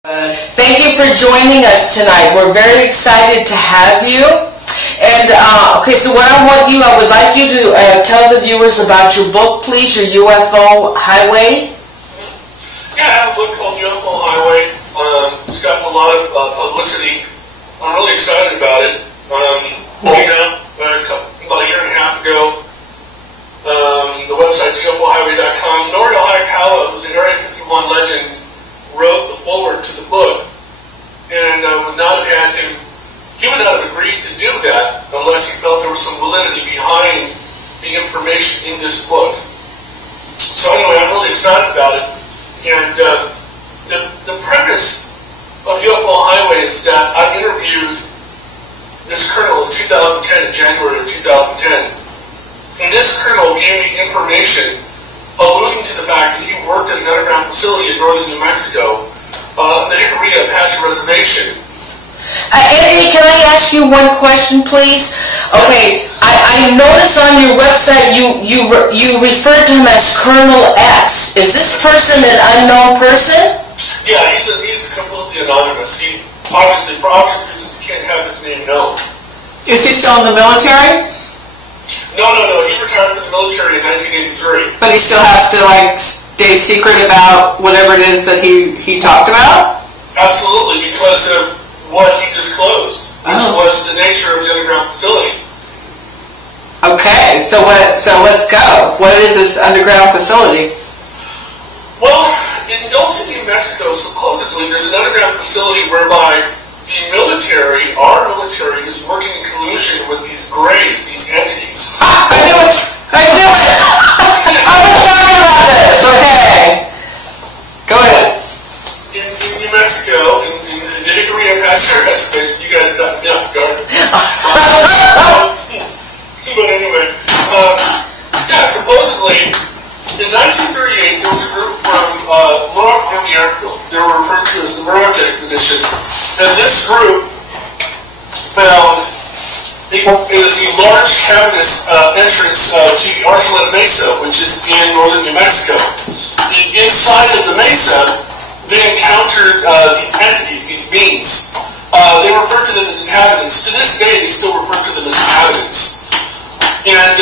Thank you for joining us tonight. We're very excited to have you. And okay, so I would like you to tell the viewers about your book, please, your UFO Highway. Yeah, I have a book called UFO Highway. It's gotten a lot of publicity. I'm really excited about it. Came out about a year and a half ago. The website's UFOhighway.com. Noriel Hayakawa, who's an Area 51 legend, wrote the foreword to the book, and would not have he would not have agreed to do that unless he felt there was some validity behind the information in this book. So anyway, I'm really excited about it, and the premise of UFO Highway is that I interviewed this colonel in 2010, in January of 2010, and this colonel gave me information alluding to the fact that he worked at an underground facility in northern New Mexico, the Hickory Apache Reservation. Anthony, can I ask you one question, please? Okay, I noticed on your website you referred to him as Colonel X. Is this person an unknown person? Yeah, he's completely anonymous. He obviously, for obvious reasons, he can't have his name known. Is he still in the military? No. He retired from the military in 1983. But he still has to stay secret about whatever it is that he talked about? Absolutely, because of what he disclosed, which was the nature of the underground facility. Okay, so let's go. What is this underground facility? Well, in Dulce, New Mexico, supposedly there's an underground facility whereby the military, our military, is working in collusion with these greys, these entities. I knew it! I've been talking about this! Okay. Go ahead. In New Mexico, in the Hickory Apache Reservation, you guys got me off guard. But anyway, supposedly, in 1938, there was a group from Murdoch Army Airfield. They were referred to as the Murdoch Expedition. And this group found a large cavernous entrance to the Archuleta Mesa, which is in northern New Mexico. And inside of the mesa, they encountered these entities, these beings. They referred to them as inhabitants. To this day, they still refer to them as inhabitants. And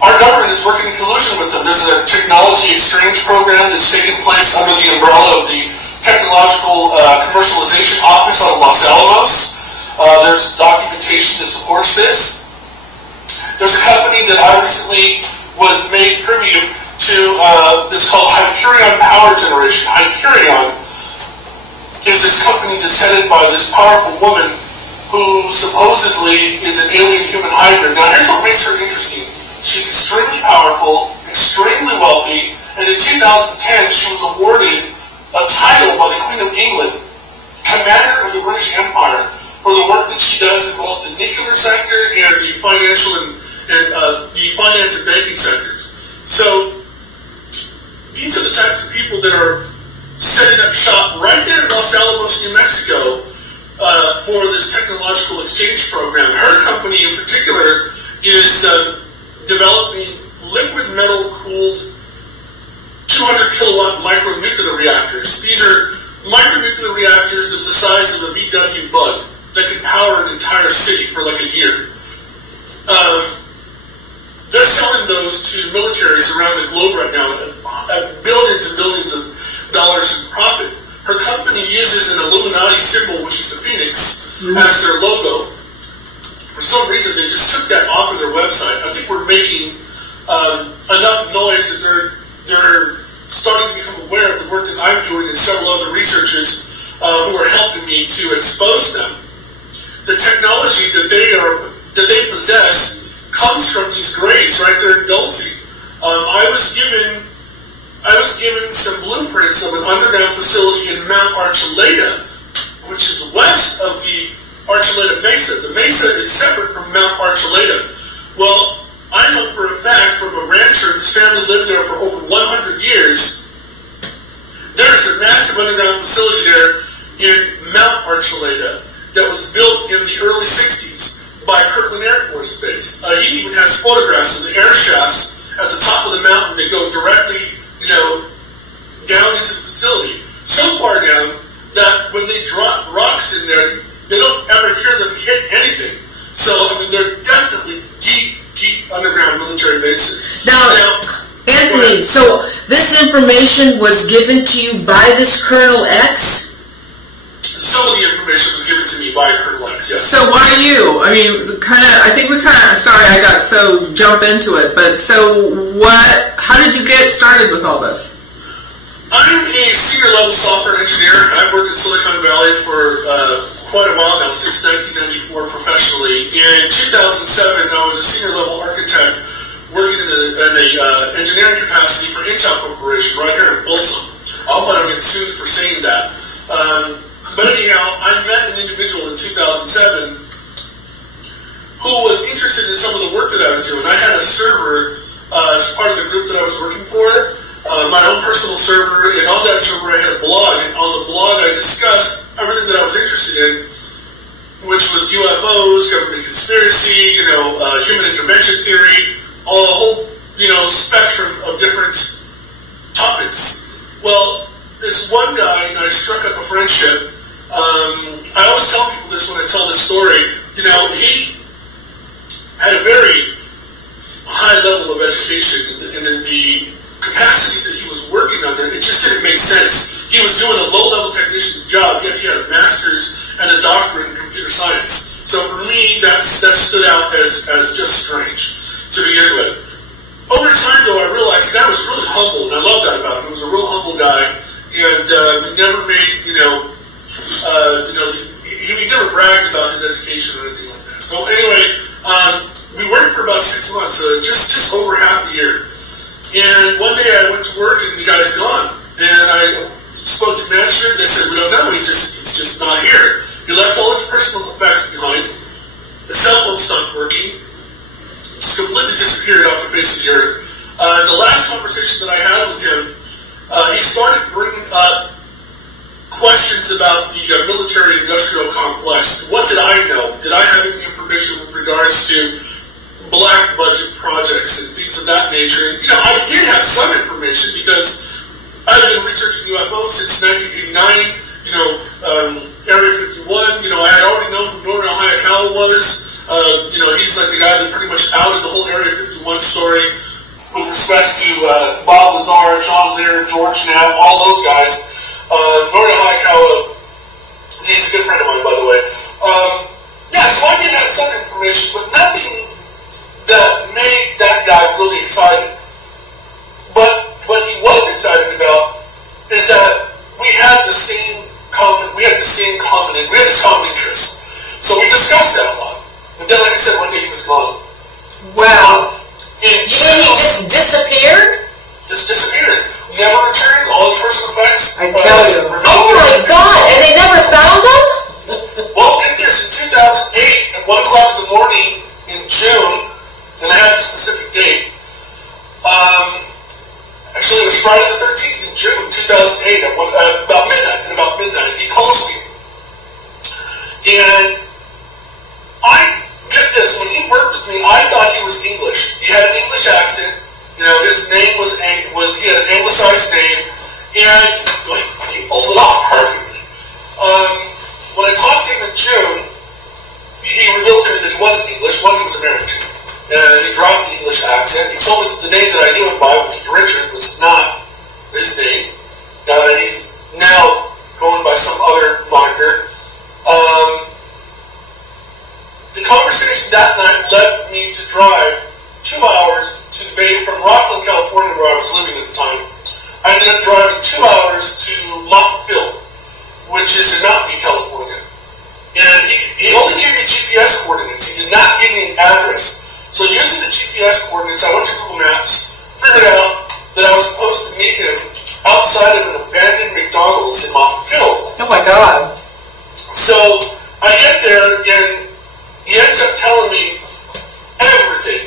our government is working in collusion with them. There's a technology exchange program that's taking place under the umbrella of the Technological Commercialization Office out of Los Alamos. There's documentation that supports this. There's a company that I recently was made privy to that's called Hyperion Power Generation. Hyperion is this company that's headed by this powerful woman who supposedly is an alien-human hybrid. Now here's what makes her interesting. She's extremely powerful, extremely wealthy, and in 2010 she was awarded a title by the Queen of England, Commander of the British Empire, for the work that she does in both the nuclear sector and the financial and the finance and banking sectors. So these are the types of people that are setting up shop right there in Los Alamos, New Mexico, for this technological exchange program. Her company in particular is developing liquid metal cooled 200 kilowatt micronuclear reactors. These are micronuclear reactors of the size of a VW Bug that can power an entire city for like a year. They're selling those to militaries around the globe right now at billions and billions of dollars in profit. Her company uses an Illuminati symbol, which is the phoenix, as their logo. For some reason, they just took that off of their website. I think we're making enough noise that they're starting to become aware of the work that I'm doing and several other researchers who are helping me to expose them. The technology that they possess comes from these graves right there in Dulce. I was given some blueprints of an underground facility in Mount Archuleta, which is west of the Archuleta Mesa. The mesa is separate from Mount Archuleta. Well, I know for a fact from a rancher whose family lived there for over 100 years, there's a massive underground facility there in Mount Archuleta that was built in the early 60s by Kirtland Air Force Base. He even has photographs of the air shafts at the top of the mountain that go directly, down into the facility. So far down they drop rocks in there, they don't ever hear them hit anything. So, I mean, they're definitely deep underground military bases. Now Anthony, so this information was given to you by this Colonel X? Some of the information was given to me by Colonel X, yes. So why you? I mean, I think we sorry I got so jump into it, but so how did you get started with all this? I'm a senior level software engineer. I've worked in Silicon Valley for quite a while now, since 1994 professionally. In 2007, I was a senior level architect working in a engineering capacity for Intel Corporation right here in Folsom. I hope I don't get sued for saying that. But anyhow, I met an individual in 2007 who was interested in some of the work that I was doing. I had a server as part of the group that I was working for, my own personal server, and on that server I had a blog, and on the blog I discussed everything that I was interested in, which was UFOs, government conspiracy, human intervention theory, a whole, spectrum of different topics. Well, this one guy and I struck up a friendship. I always tell people this when I tell this story. He had a very high level of education, and in the capacity that he was working under, it just didn't make sense. He was doing a low-level technician's job, yet he had a master's and a doctorate in computer science. So for me, that stood out as just strange to begin with. Over time, though, I realized that was really humble, and I love that about him. He was a real humble guy, and he never made, he never bragged about his education or anything like that. So anyway, we worked for about 6 months, just over half a year. And one day I went to work and the guy's gone. And I spoke to management. They said, we don't know. He's just not here. He left all his personal effects behind. The cell phone stopped working. Just completely disappeared off the face of the earth. The last conversation that I had with him, he started bringing up questions about the military-industrial complex. What did I know? Did I have any information with regards to black budget projects and things of that nature? And, I did have some information because I've been researching UFOs since 1989. Area 51. I had already known who Norman Hayakawa was. He's like the guy that pretty much outed the whole Area 51 story with respect to Bob Lazar, John Lear, George Knapp, all those guys. Norman Hayakawa, he's a good friend of mine, by the way. So I did have some information, but nothing that made that guy really excited. But what he was excited about is that we had this common interest. So we discussed that a lot. And then, like I said, one day he was gone. Wow. You mean he just disappeared? Just disappeared. Never returned. All his personal effects. I tell you. Oh my God! And they never found him? Well, in 2008, at 1 o'clock in the morning in June, and I have the specific date. Actually, it was Friday the 13th in June 2008 at about midnight. He calls me. And get this, when he worked with me, I thought he was English. He had an English accent. His name he had an anglicized name, and he pulled it off perfectly. When I talked to him in June, he revealed to me that he wasn't English. One, he was American. He dropped the English accent. He told me that the name that I knew him by, which was Richard, was not his name. He's now going by some other moniker. The conversation that night led me to drive 2 hours to the Bay from Rockland, California, where I was living at the time. I ended up driving 2 hours to Moffett Field, which is in Mountain View, California. And he only gave me GPS coordinates. He did not give me an address. So using the GPS coordinates, I went to Google Maps, figured out that I was supposed to meet him outside of an abandoned McDonald's in Moffett Field. Oh my God. So I get there, and he ends up telling me everything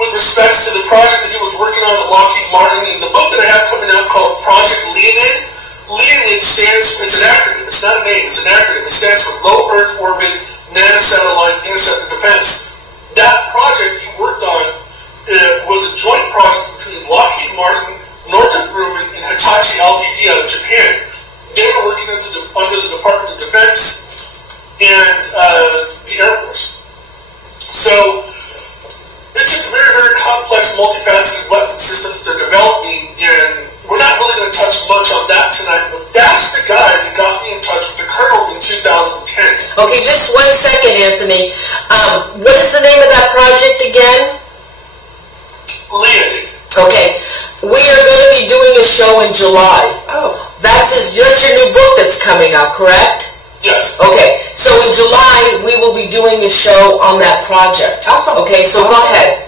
with respects to the project that he was working on at Lockheed Martin. And the book that I have coming out called Project Leonid. Leonid it's an acronym. It's not a name, it's an acronym. It stands for Low Earth Orbit Nanosatellite Interceptor Defense. That project he worked on was a joint project between Lockheed Martin, Northrop Grumman, and Hitachi Ltd. out of Japan. They were working under the Department of So it's just a very, very complex, multifaceted weapon system that they're developing, and we're not really going to touch much on that tonight, but that's the guy that got me in touch with the Colonel in 2010. Okay, just 1 second, Anthony. What is the name of that project again? Lead. Okay, we are going to be doing a show in July. Oh. That's your new book that's coming out, correct? Yes. Okay, so in July, we will be doing a show on that project. Awesome. Okay, so go ahead.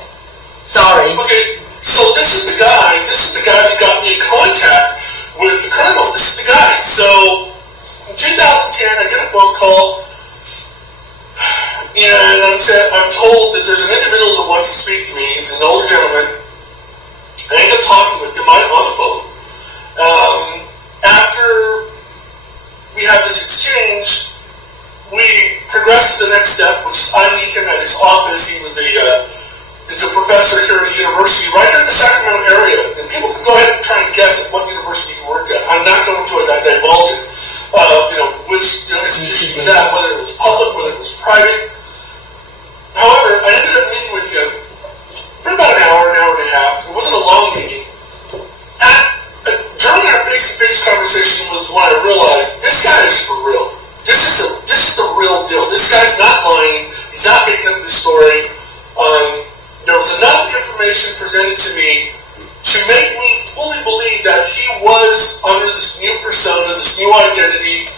Sorry. Okay, so this is the guy that got me in contact with the Colonel. This is the guy. So in 2010, I get a phone call, and I'm told that there's an individual that wants to speak to me. He's an older gentleman. I end up talking with him on the phone. After we have this exchange, we progress to the next step, which is I meet him at his office. He was he's a professor here at a university right here in the Sacramento area, and people can go ahead and try and guess at what university he worked at. I'm not going to divulge it. Which institution he was at, whether it was public, whether it was private. However, I ended up meeting with him for about an hour and a half. It wasn't a long meeting. During our face-to-face conversation was when I realized this guy is for real. This is the real deal. This guy's not lying. He's not making up this story. There was enough information presented to me to make me fully believe that he was under this new persona, this new identity.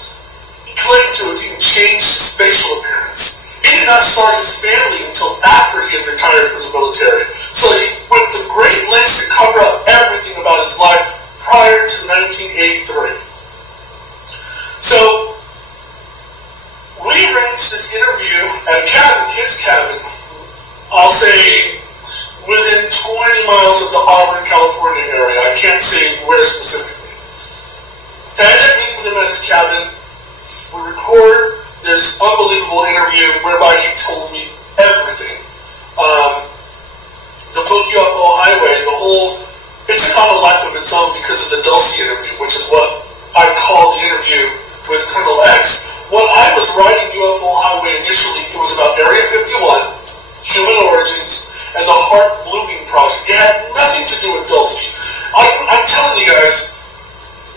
He claimed to have even changed his facial appearance. He did not start his family until after he had retired from the military. So he went to great lengths to cover up everything about his life prior to 1983. So we arranged this interview at a cabin, his cabin, I'll say within 20 miles of the Auburn, California area. I can't say where specifically. I ended up meeting with him at his cabin. We record this unbelievable interview whereby he told me everything. The UFO highway, it took on a life of its own because of the Dulce interview, which is what I call the interview with Colonel X. When I was writing UFO Highway initially, it was about Area 51, human origins, and the Heart Blooming Project. It had nothing to do with Dulce. I'm telling you guys,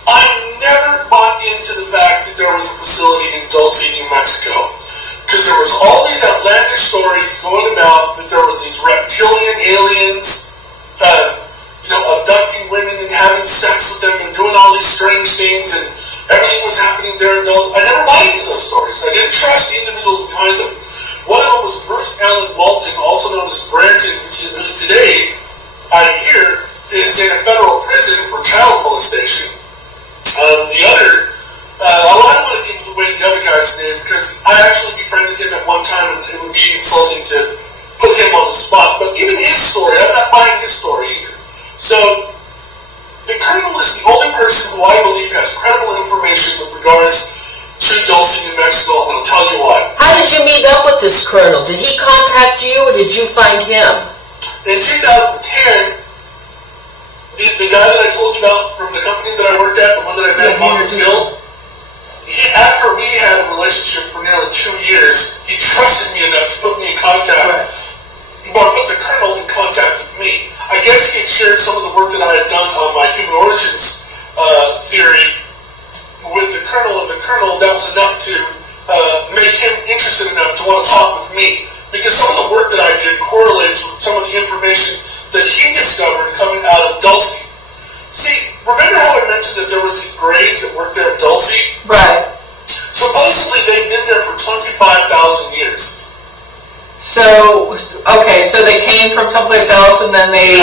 I never bought into the fact that there was a facility in Dulce, New Mexico. Because there was all these outlandish stories going about that there was these reptilian aliens, abducting women and having sex with them and doing all these strange things, and everything was happening there. I never bought into those stories. I didn't trust the individuals behind them. One of them was Bruce Allen Walton, also known as Branton, who today, I hear, is in a federal prison for child molestation. The other, I don't want to give away the other guy's name because I actually befriended him at one time, and it would be insulting to put him on the spot. But even his story, I'm not buying his story either. So, the Colonel is the only person who I believe has credible information with regards to Dulce, New Mexico, and I'll tell you why. How did you meet up with this Colonel? Did he contact you, or did you find him? In 2010, the guy that I told you about from the company that I worked at, the one that I met on the field, after we had a relationship for nearly 2 years, he trusted me enough to put me in contact, or put the Colonel in contact with me. I guess he had shared some of the work that I had done on my human origins theory with the Colonel, and the Colonel, that was enough to make him interested enough to want to talk with me. Because some of the work that I did correlates with some of the information that he discovered coming out of Dulce. See, remember how I mentioned that there was these Greys that worked there at Dulce? Right. Supposedly they've been there for 25,000 years. So they came from someplace else, and then they...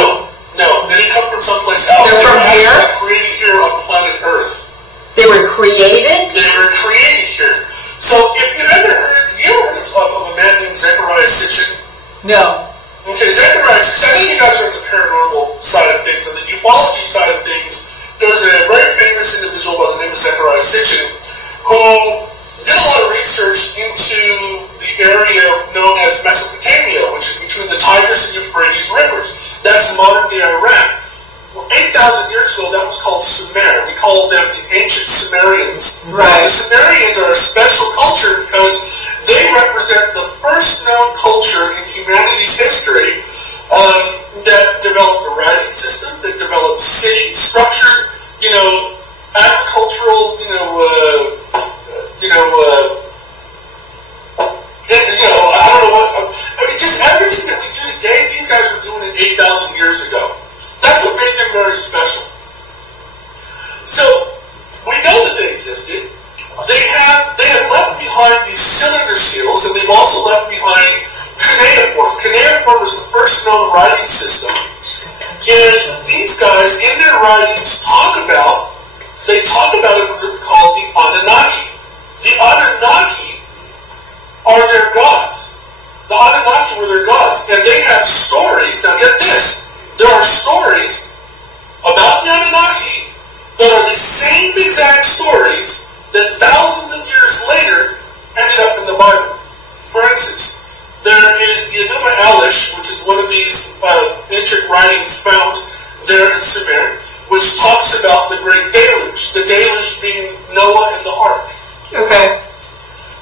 No, they didn't come from someplace else. They're from here? They were created here on planet Earth. They were created? They were created here. So if you ever heard of a man named Zechariah Sitchin? No. Okay, Zechariah Sitchin, I know you guys are on the paranormal side of things, and the ufology side of things. There's a very famous individual by the name of Zechariah Sitchin who did a lot of research into the area known as Mesopotamia, which is between the Tigris and Euphrates rivers. That's modern-day Iraq. Well, 8,000 years ago, that was called Sumer. We call them the ancient Sumerians. Right. The Sumerians are a special culture because they represent the first known culture in humanity's history that developed a writing system, that developed cities, structured, agricultural, I don't know what, just everything that we do today, these guys were doing it 8,000 years ago. That's what made them very special. So, we know that they existed. They have left behind these cylinder seals, and they've also left behind cuneiform. Cuneiform was the first known writing system. And these guys, in their writings, talk about a group called the Anunnaki. The Anunnaki are their gods. The Anunnaki were their gods. And they have stories. Now get this. There are stories about the Anunnaki that are the same exact stories that thousands of years later ended up in the Bible. For instance, there is the Enuma Elish, which is one of these ancient writings found there in Sumer, which talks about the great deluge. The deluge being Noah and the ark. Okay.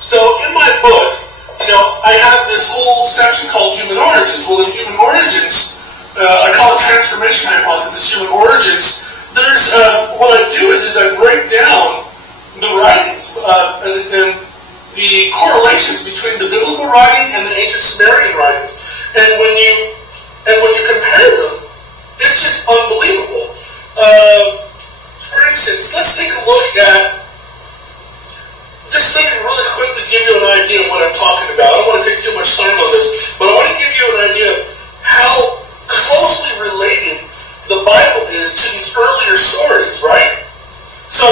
So in my book, I have this whole section called Human Origins. Well, in Human Origins, I call it Transformation Hypothesis, Human Origins. There's what I do is I break down the writings and the correlations between the biblical writing and the ancient Sumerian writings. And when you compare them, it's just unbelievable. For instance, let's take a look at, just let me really quickly give you an idea of what I'm talking about. I don't want to take too much time on this, but I want to give you an idea of how closely related the Bible is to these earlier stories, right? So,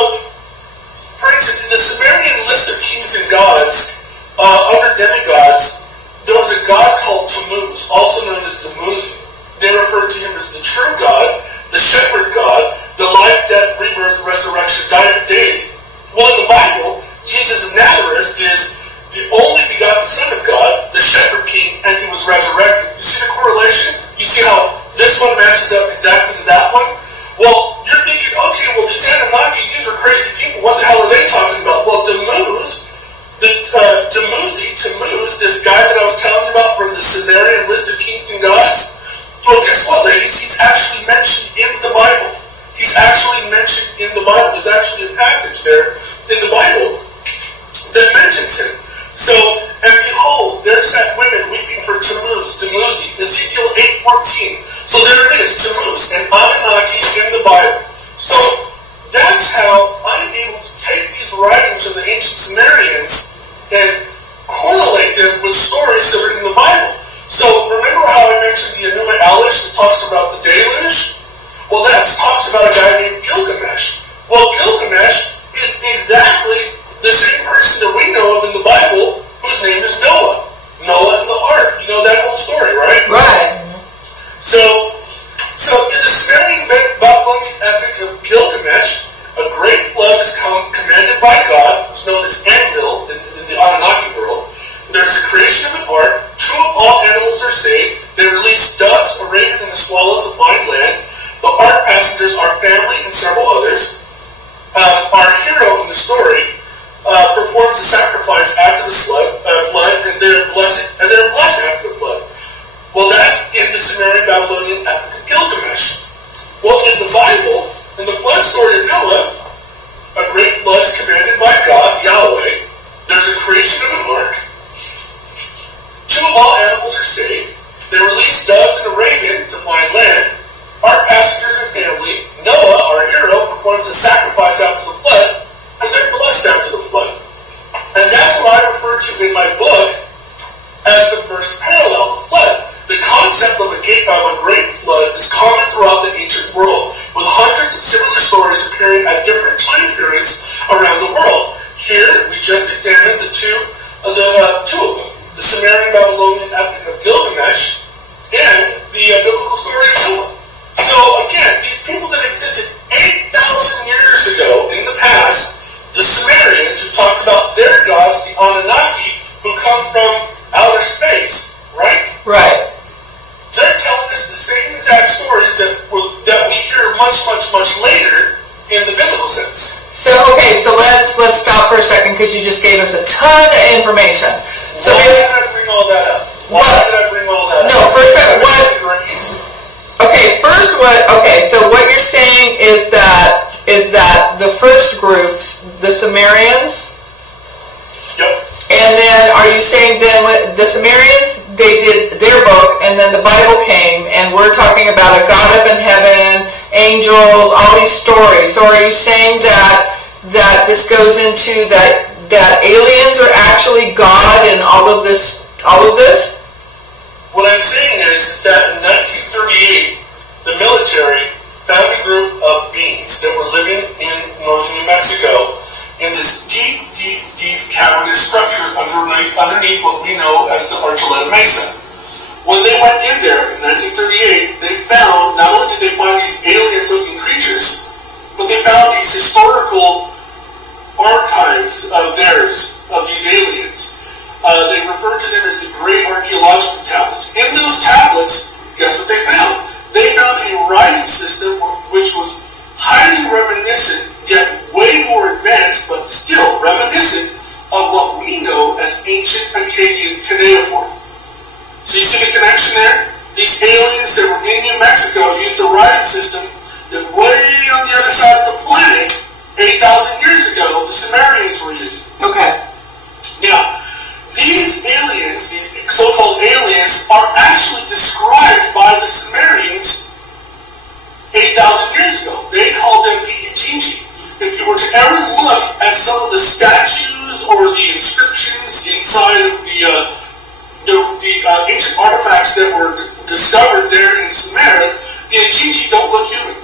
for instance, in the Sumerian list of kings and gods, under demigods, there was a god called Tammuz, also known as Dumuzi. They referred to him as the true God, the shepherd God, the life, death, rebirth, resurrection, deity. Well, in the Bible, Jesus of Nazareth is the only begotten Son of God, the shepherd king, and he was resurrected. You see the correlation? You see how this one matches up exactly to that one? Well, you're thinking, okay, well, these Anunnaki, these are crazy people. What the hell are they talking about? Well, Tammuz, this guy that I was telling you about from the Sumerian list of kings and gods, well, guess what, ladies? He's actually mentioned in the Bible. He's actually mentioned in the Bible. There's actually a passage there in the Bible that mentions him. So, and behold, there sat women weeping for Tammuz, Dumuzi, Ezekiel 8:14. So there it is, Tammuz, and Anunnaki in the Bible. So, that's how I'm able to take these writings from the ancient Sumerians and correlate them with stories that are in the Bible. So, remember how I mentioned the Enuma Elish that talks about the deluge? Well, that talks about a guy named Gilgamesh. Well, Gilgamesh is exactly the same person that we know of in the Bible, whose name is Noah. Noah and the ark. You know that whole story, right? Right. So in the Sumerian Babylonian epic of Gilgamesh, a great flood is commanded by God, who's known as Enlil in the Anunnaki world. There's the creation of an ark. 2 of all animals are saved. They release doves, a raven, and a swallow to find land. The ark passengers are family and several others. Our hero in the story performs a sacrifice after the flood, and they're blessed after the flood. Well, that's in the Sumerian Babylonian epic of Gilgamesh. Well, in the Bible, in the flood story of Noah, a great flood is commanded by God, Yahweh. There's a creation of an ark. 2 of all animals are saved. They release doves and a raven to find land. Ark passengers and family. Noah, our hero, performs a sacrifice after the flood, and they're blessed after the flood. And that's what I refer to in my book as the first parallel, the flood. The concept of a great flood is common throughout the ancient world, with hundreds of similar stories appearing at different time periods around the world. Here, we just examined two of them, the Sumerian Babylonian epic of Gilgamesh and the biblical story of Noah. So again, these people that existed 8,000 years ago in the past, the Sumerians who talked about their gods, the Anunnaki, who come from outer space, right? Right. They're telling us the same exact stories that we hear much, much, much later in the biblical sense. So, okay, so let's stop for a second because you just gave us a ton of information. So why did I bring all that up? Why did I bring all that? No, first what? Okay, so what you're saying is that the first groups, the Sumerians. Yep. And then are you saying then when the Sumerians, they did their book, and then the Bible came, and we're talking about a God up in heaven, angels, all these stories. So are you saying that this goes into that aliens are actually God and all of this? What I'm saying is that in 1938, the military found a group of beings that were living in northern New Mexico in this deep cavernous structure underneath what we know as the Archuleta Mesa. When they went in there in 1938, they found, not only did they find these alien-looking creatures, but they found these historical archives of theirs, of these aliens. They referred to them as the Great Archaeological Tablets. In those tablets, guess what they found? They found a writing system which was highly reminiscent, yet way more advanced, but still reminiscent of what we know as ancient Akkadian cuneiform. So you see the connection there? These aliens that were in New Mexico used a writing system that way on the other side of the planet, 8,000 years ago, the Sumerians were using. Okay. Now, these aliens, these so-called aliens, are actually described by the Sumerians 8,000 years ago. They called them the Ijiji. If you were to ever look at some of the statues or the inscriptions inside of the ancient artifacts that were discovered there in Sumer, the Ijiji don't look human.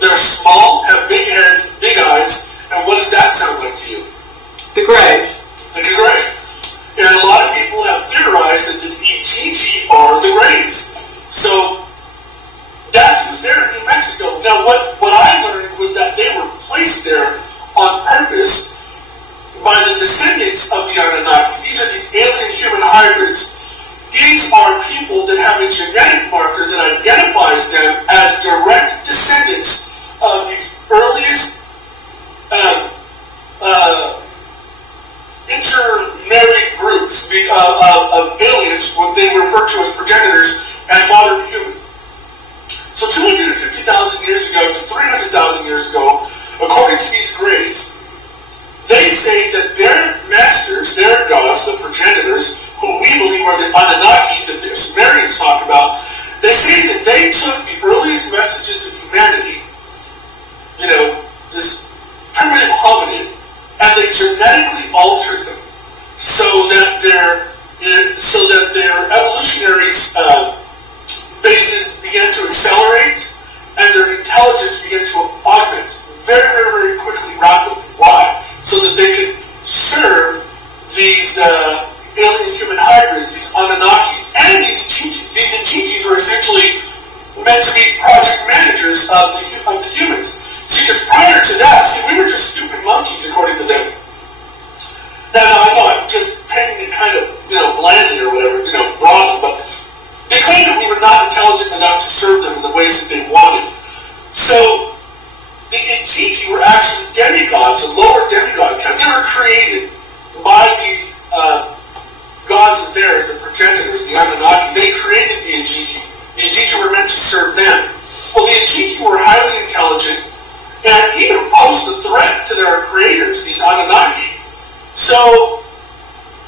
They're small, have big heads, big eyes, and what does that sound like to you? The grave. Like a grave. And a lot of people have theorized that the Ijiji are the graves. So that's who's there in New Mexico. Now, what I learned was that they were placed there on purpose by the descendants of the Anunnaki. These are these alien-human hybrids. These are people that have a genetic marker that identifies them as direct descendants of these earliest intermarried groups of aliens, what they refer to as progenitors, and modern human. So 250,000 years ago to 300,000 years ago, according to these graves, they say that their masters, their gods, the progenitors, who we believe are the Anunnaki that the Sumerians talk about, they say that they took the earliest vestiges of humanity, this primitive hominid, and they genetically altered them so that their evolutionary phases began to accelerate and their intelligence began to augment very, very, very quickly, rapidly. Why? So that they could serve these alien human hybrids, these Anunnakis, and these Ijijis. These Ijijis were essentially meant to be project managers of the humans. See, because prior to that, we were just stupid monkeys, according to them. Now, I know I'm just painting it kind of, blandly or whatever, broadly, but they claimed that we were not intelligent enough to serve them in the ways that they wanted. So, the Ijiji were actually demigods, a lower demigod, because they were created by these gods of theirs, the progenitors, the Anunnaki. They created the Ijiji. The Ijiji were meant to serve them. Well, the Ijiji were highly intelligent and even posed a threat to their creators, these Anunnaki. So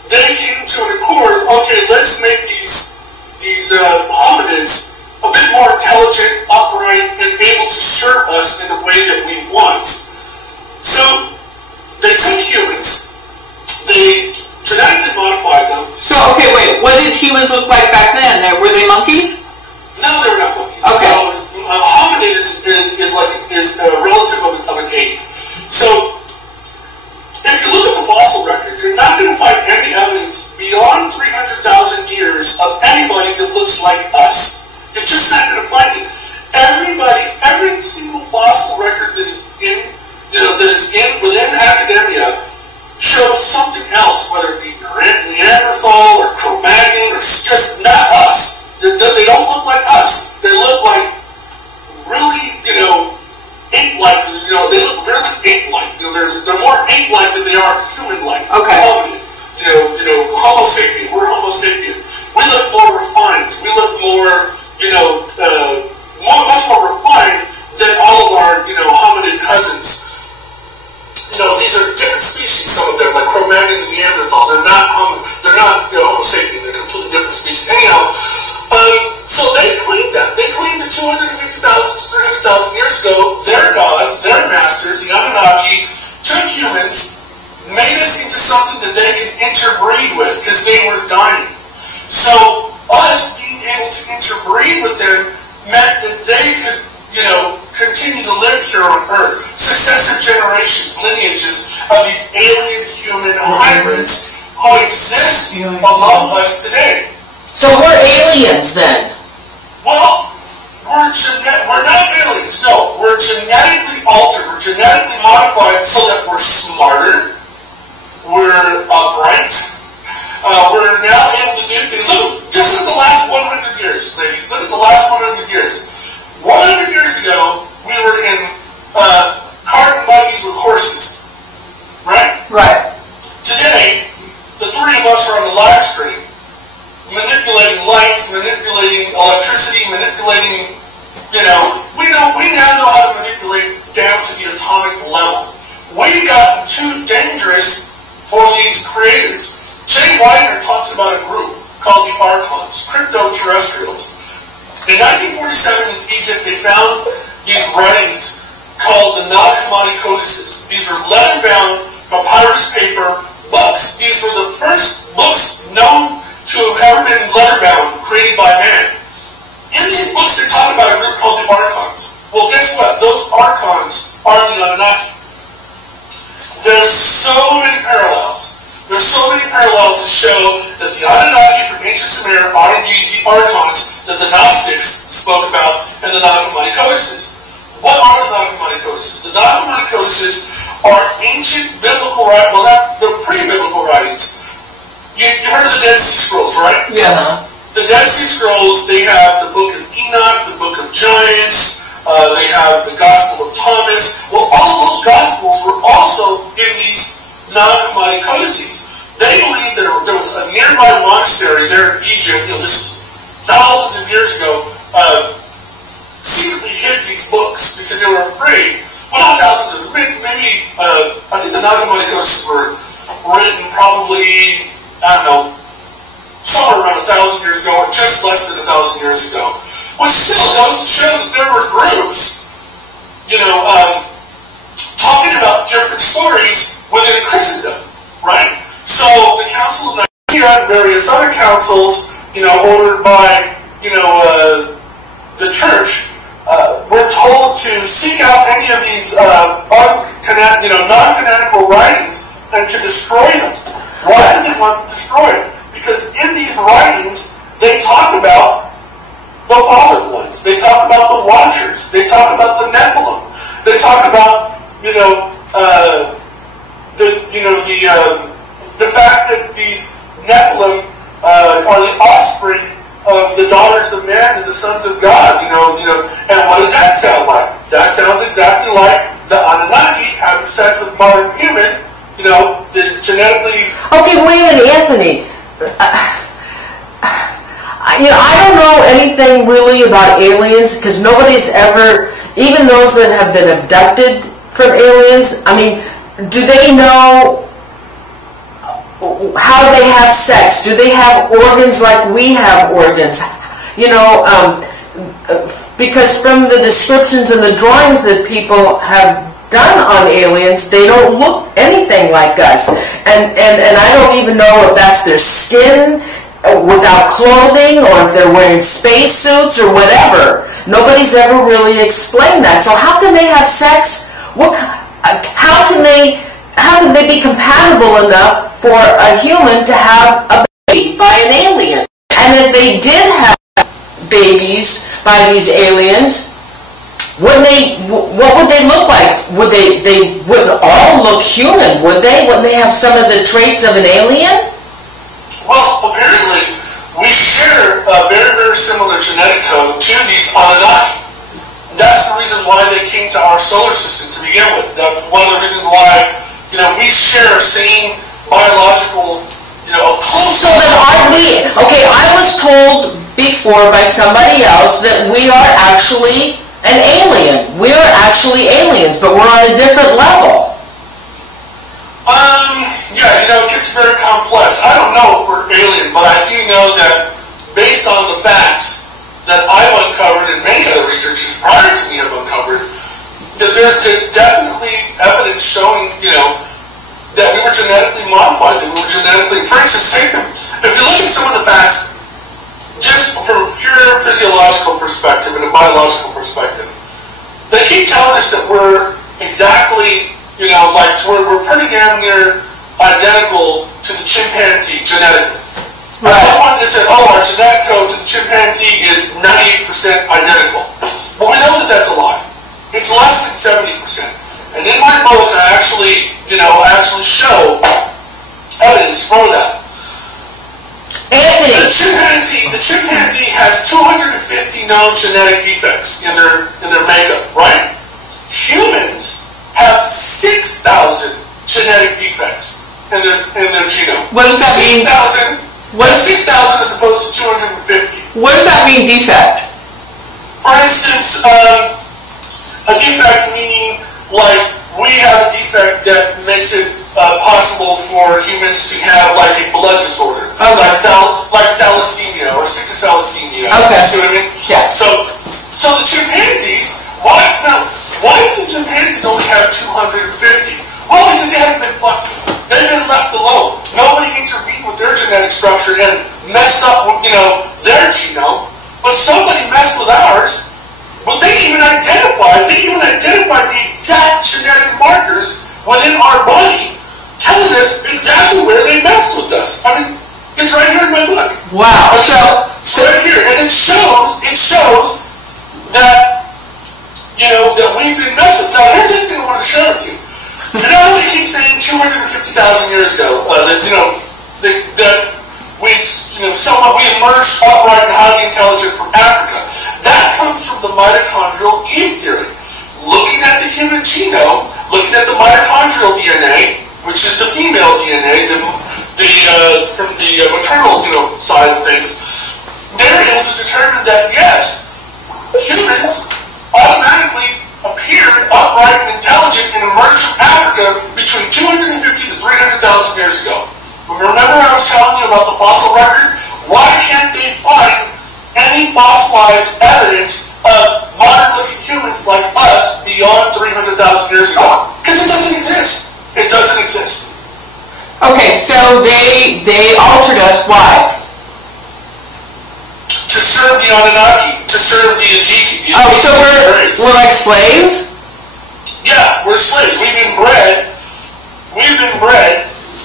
they came to an accord, okay, let's make these hominids a bit more intelligent, upright, and able to serve us in the way that we want. So they took humans, they genetically modified them. So, okay, wait, what did humans look like back then? Were they monkeys? No, they were not monkeys. Okay. So, hominid is a relative of an ape. So, if you look at the fossil record, you're not going to find any evidence beyond 300,000 years of anybody that looks like us. You're just not going to find it. Every single fossil record that is within academia shows something else, whether it be Neanderthal or Cro-Magnon or just not us. They don't look like us. They look like really, ape-like. They look really ape-like. They're more ape-like than they are human-like. Okay. Homo sapien. We're Homo sapien. We something that they can interbreed with because they were dying. So us being able to interbreed with them meant that they could, continue to live here on Earth. Successive generations, lineages of these alien human hybrids coexist among us today. So we're aliens then? Well, we're not aliens. No, we're genetically altered. We're genetically modified so that we're smarter. We're upright. We're now able to do things. Look, just in the last 100 years, ladies. Look at the last 100 years. 100 years ago, we were in cart and buggies with horses. Right? Right. Today, the three of us are on the live stream, manipulating lights, manipulating electricity, manipulating, we now know how to manipulate down to the atomic level. We've gotten too dangerous for these creators. Jay Weiner talks about a group called the Archons, crypto-terrestrials. In 1947 in Egypt, they found these writings called the Nag Hammadi codices. These are leather-bound papyrus paper books. These were the first books known to have ever been leather-bound, created by man. In these books, they talk about a group called the Archons. Well, guess what? Those Archons are the Illuminati. There's so many parallels. There's so many parallels to show that the Anunnaki from ancient Sumer are indeed the Archons that the Gnostics spoke about in the Nag Hammadi codices. What are the Nag Hammadi codices? The Nag Hammadi codices are ancient biblical writings, well, they're pre-biblical writings. You heard of the Dead Sea Scrolls, right? Yeah. The Dead Sea Scrolls, they have the Book of Enoch, the Book of Giants, they have the Gospel of Thomas. Well, all of those Gospels were also in these Nag Hammadi codices. They believed that there was a nearby monastery there in Egypt, this thousands of years ago, secretly hid these books because they were afraid. Well, not thousands of, maybe I think the Nag Hammadi codices were written probably, I don't know, somewhere around 1,000 years ago, or just less than 1,000 years ago. Which still goes to show that there were groups, talking about different stories within Christendom, right? So the Council of Nicaea and various other councils, ordered by, the church, were told to seek out any of these non-canonical writings and to destroy them. Why did they want to destroy them? Because in these writings, they talk about the fallen ones. They talk about the Watchers. They talk about the Nephilim. They talk about, the fact that these Nephilim are the offspring of the daughters of man and the sons of God. And what does that sound like? That sounds exactly like the Anunnaki having sex with modern human. That's genetically. Okay, wait a minute, Anthony. I don't know anything really about aliens because nobody's ever, even those that have been abducted from aliens, do they know how they have sex? Do they have organs like we have organs? Because from the descriptions and the drawings that people have done on aliens, they don't look anything like us. And I don't even know if that's their skin without clothing or if they're wearing spacesuits or whatever. Nobody's ever really explained that. So how can they have sex? How can they be compatible enough for a human to have a baby by an alien? And if they did have babies by these aliens, what would they look like? They wouldn't all look human, would they? Wouldn't they have some of the traits of an alien? Well, apparently, we share a very, very similar genetic code to these Anunnaki. That's the reason why they came to our solar system to begin with. That's one of the reasons why, we share the same biological, close. So then aren't we, okay, I was told before by somebody else that we are actually an alien. We are actually aliens, but we're on a different level. Yeah, it gets very complex. I don't know if we're alien, but I do know that based on the facts that I've uncovered and many other researchers prior to me have uncovered, that there's definitely evidence showing, that we were genetically modified, that we were genetically, for instance, take them, if you look at some of the facts, just from a pure physiological perspective and a biological perspective, they keep telling us that we're exactly, like we're pretty damn near identical to the chimpanzee genetically. Right. Someone that said, our genetic code to the chimpanzee is 98% identical. But we know that that's a lie. It's less than 70%. And in my book, I actually show evidence for that. Anthony. The chimpanzee has 250 known genetic defects in their makeup, right? Humans have 6,000 genetic defects in their genome. What does that mean? 6,000 as opposed to 250. What does that mean, defect? For instance, a defect meaning like we have a defect that makes it possible for humans to have like a blood disorder, like thalassemia or sickle cell thalassemia. Okay. See what I mean? Yeah. So the chimpanzees, why do the chimpanzees only have 250? Well, because they haven't been fucked. They've been left alone. Nobody intervened with their genetic structure and messed up, their genome. But somebody messed with ours. But they even identified the exact genetic markers within our body, telling us exactly where they messed with us. I mean, it's right here in my book. Wow. It's right here, and it shows that that we've been messed with. Now, here's the thing I want to share with you. You know how they keep saying 250,000 years ago that we emerged upright and highly intelligent from Africa? That comes from the mitochondrial Eve theory. Looking at the human genome, looking at the mitochondrial DNA, which is the female DNA, from the maternal side of things, they're able to determine that yes, humans automatically appeared upright and intelligent and emerged from Africa between 250 to 300,000 years ago. But remember I was telling you about the fossil record? Why can't they find any fossilized evidence of modern-looking humans like us beyond 300,000 years ago? Because it doesn't exist. It doesn't exist. Okay, so they altered us. Why? To serve the Anunnaki, to serve the Ajiji. So we're like slaves? Yeah, we're slaves. We've been bred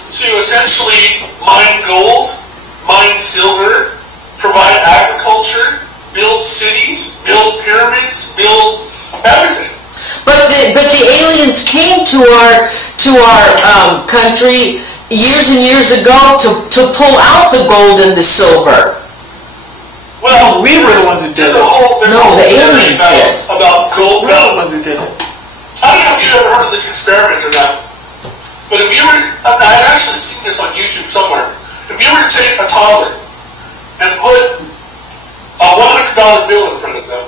to essentially mine gold, mine silver, provide agriculture, build cities, build pyramids, build everything. But the aliens came to our country years and years ago to pull out the gold and the silver. Well, we were the ones who did it. The aliens did. About gold. We're the ones who did it. I don't know if you've ever heard of this experiment or not, but if you were, I've actually seen this on YouTube somewhere. If you were to take a toddler and put a $100 bill in front of them,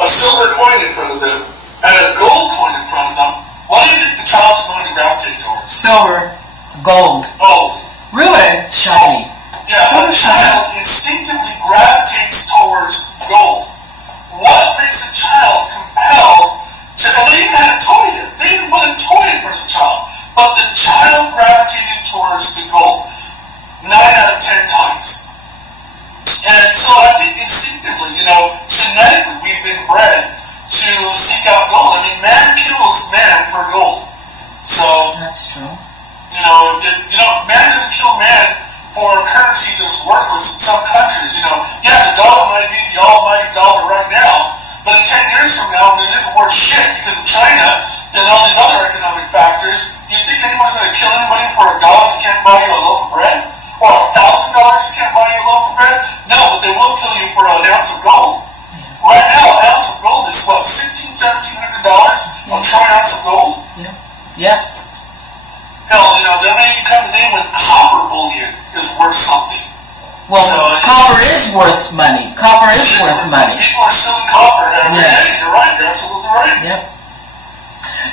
a silver coin in front of them, and a gold coin in front of them, what do you think the child's going to gravitate towards? Silver. Gold. Gold. Really? Shiny. Yeah, a child instinctively gravitates towards gold. What makes a child compelled to, and they even had a toy there. They even put a toy in front of the child. But the child gravitated towards the gold 9 out of 10 times. And so I think instinctively, genetically, we've been bred to seek out gold. I mean, man kills man for gold. So that's true. Man doesn't kill man for a currency that's worthless in some countries. The dollar might be the almighty dollar right now, but in 10 years from now, when it isn't worth shit because of China and all these other economic factors, do you think anyone's going to kill anybody for $1 that can't buy you a loaf of bread? Or $1,000 that can't buy you a loaf of bread? No, but they will kill you for an ounce of gold. Right now, an ounce of gold is what, $1,600, $1,700 a troy ounce of gold? Yeah. Hell, there may become a day when copper bullion is worth something. Well, so copper is worth money. Copper is worth money. People are stealing copper every day. You're right. You're absolutely right. Yep.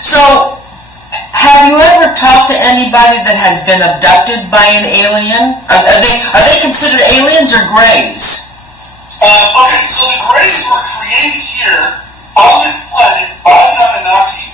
So, have you ever talked to anybody that has been abducted by an alien? Are they considered aliens or greys? Okay, so the greys were created here on this planet by the Anunnaki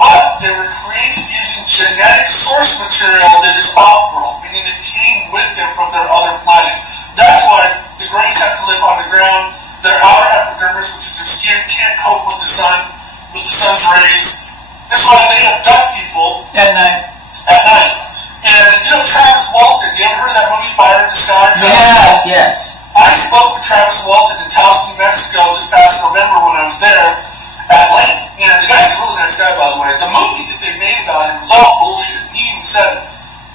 but they were created using genetic source material that is off-world, meaning it came with them from their other planet. That's why the Greys have to live on the ground. Their outer epidermis, which is their skin, can't cope with the sun's rays. That's why they abduct people At night. at night. And Travis Walton, you ever heard of that movie Fire in the Sky? Yes. I spoke with Travis Walton in Taos, New Mexico this past November when I was there at length. And the guy's a really nice guy, by the way. The movie that they made about him was all bullshit. He even said,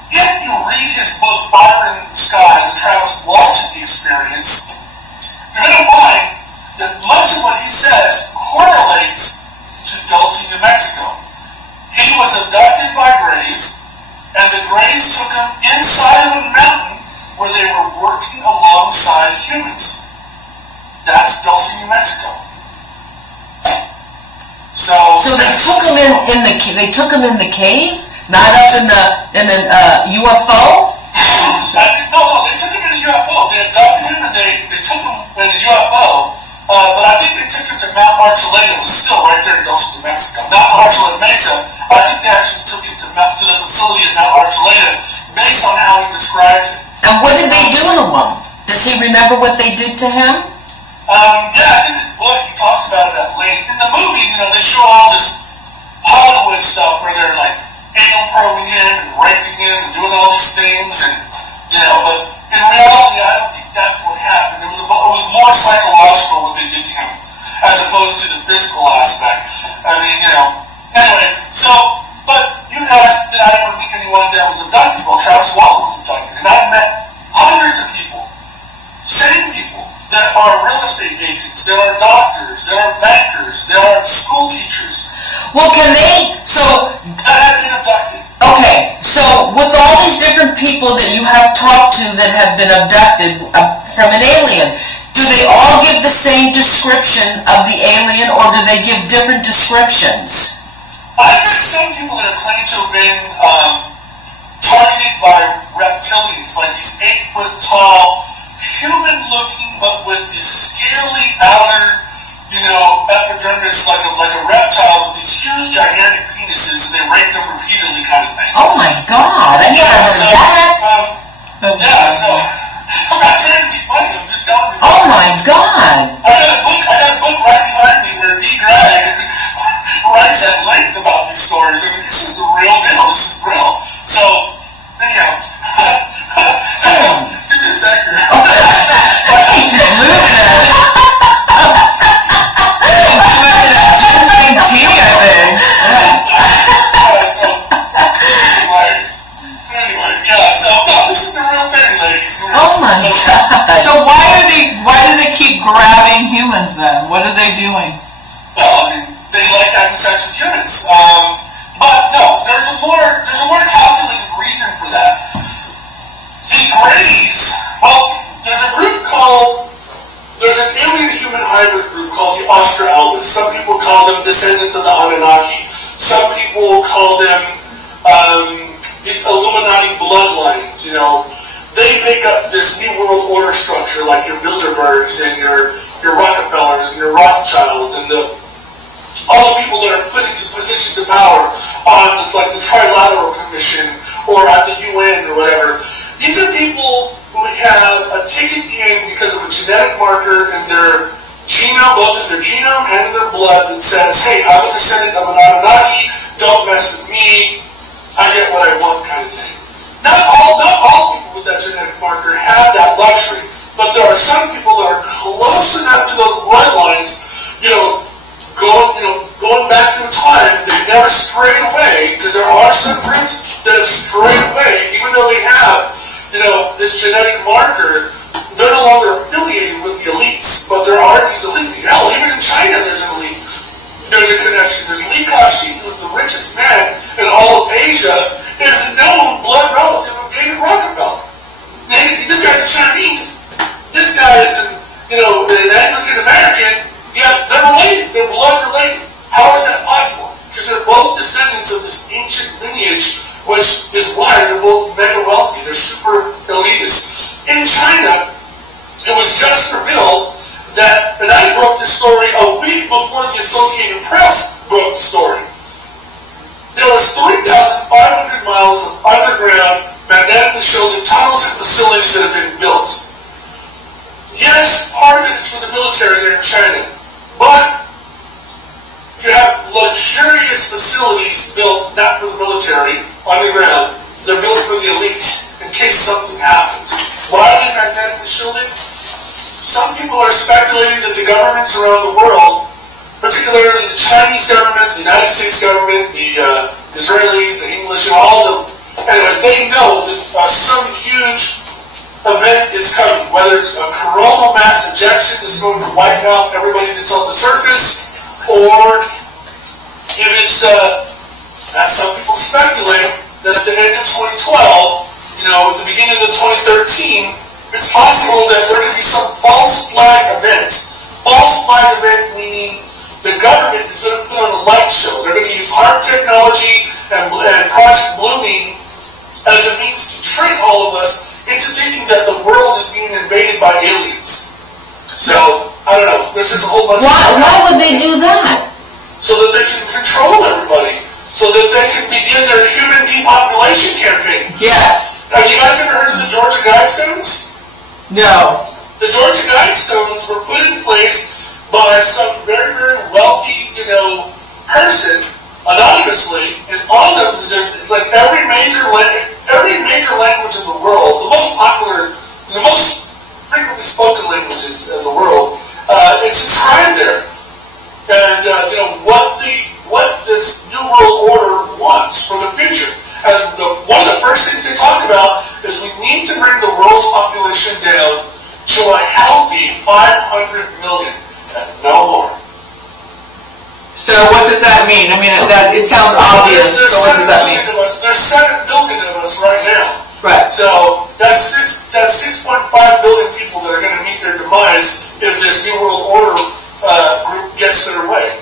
if you read his book Fire in the Sky, the Travis Walton experience, you're going to find that much of what he says correlates to Dulce, New Mexico. He was abducted by Greys, and the Greys took him inside of a mountain where they were working alongside humans. That's Dulce, New Mexico. So they took him in the they took him in the cave, not up in the UFO. No, they took him in a UFO. They abducted him and they took him in a UFO. But I think they took him to Mount Archuleta, which is still right there in Dulce, New Mexico. Not Archuleta Mesa. I think they actually took him to the facility in Mount Archuleta based on how he describes it. And what did they do to him? Does he remember what they did to him? Yeah, it's in his book. He talks about it at length. In the movie, they show all this Hollywood stuff where they're like anal probing him and raping him and doing all these things, and but in reality, I don't think that's what happened. It was more psychological what they did to him as opposed to the physical aspect. I mean, Anyway, but you asked, did I ever meet anyone that was abducted? Well, Travis Walton was abducted, and I've met hundreds of people, sane people, that are real estate agents, that are doctors, that are bankers, that are school teachers. Well, can they, that have been abducted. Okay, so with all these different people that you have talked to that have been abducted from an alien, do they all give the same description of the alien, or do they give different descriptions? I've met some people that have claimed to have been targeted by reptilians, like these 8-foot tall, human-looking, but with this scaly outer, epidermis, like a reptile with these huge, gigantic penises, and they rape them repeatedly, kind of thing. Oh my God! I never heard that. I'm not trying to be funny. I'm just telling you. Oh my God! I got a book right behind me where D. Greg writes at length about these stories. I mean, this is the real deal. This is real. So, anyhow, give me a second. Oh my God! So why do they keep grabbing humans then? What are they doing? Well, I mean, they like having sex with humans. But no, there's a more calculated reason for that. The Greys, there's an alien-human hybrid group called the Australbus. Some people call them descendants of the Anunnaki. Some people call them these Illuminati bloodlines. They make up this New World Order structure, like your Bilderbergs and your Rockefellers and your Rothschilds and all the people that are put into positions of power on the Trilateral Commission or at the UN or whatever. These are people who have a ticket in because of a genetic marker in their genome, both in their genome and in their blood, that says, hey, I'm a descendant of an Anunnaki, don't mess with me, I get what I want, kind of thing. Not all people with that genetic marker have that luxury, but there are some people that are close enough to those bloodlines, going back through time, they never strayed away, because there are some groups that have strayed away, even though they have, this genetic marker. They're no longer affiliated with the elites, but there are these elites. Hell, even in China, there's an elite. There's a connection. There's Li Ka-shing, who's the richest man in all of Asia, is a known blood relative of David Rockefeller. This guy's a Chinese. This guy is an Anglican American. Yeah, they're related. They're blood related. How is that possible? Because they're both descendants of this ancient lineage, which is why they're both mega wealthy. They're super elitist. In China, it was just revealed that, and I broke this story a week before the Associated Press broke the story, There was 3,500 miles of underground, magnetically shielded tunnels and facilities that have been built. Yes, part of it is for the military there in China, but you have luxurious facilities built not for the military underground. They're built for the elite in case something happens. Why are they magnetically shielded? Some people are speculating that the governments around the world, particularly the Chinese government, the United States government, the Israelis, the English, and all of them, anyway, they know that some huge event is coming, whether it's a coronal mass ejection that's going to wipe out everybody that's on the surface, or if it's, as some people speculate, that at the end of 2012, at the beginning of 2013, it's possible that there could be some false flag event. False flag event meaning the government is going to put on a light show. They're going to use hard technology and Project Blooming as a means to trick all of us into thinking that the world is being invaded by aliens. So, I don't know. There's just a whole bunch of... Why would they do that? So that they can control everybody. So that they can begin their human depopulation campaign. Yes. Have you guys ever heard of the Georgia Guidestones? No. The Georgia Guidestones were put in place by some very, very wealthy, person, anonymously, and on them, it's like every major language in the world, the most popular, the most frequently spoken languages in the world, it's inscribed there. And, what this New World Order wants for the future. And one of the first things they talk about is we need to bring the world's population down to a healthy 500 million, and no more. So what does that mean? I mean, it sounds obvious. So what does that mean? There's 7 billion of us right now. Right. So that's 6.5 billion people that are going to meet their demise if this New World Order group gets their way.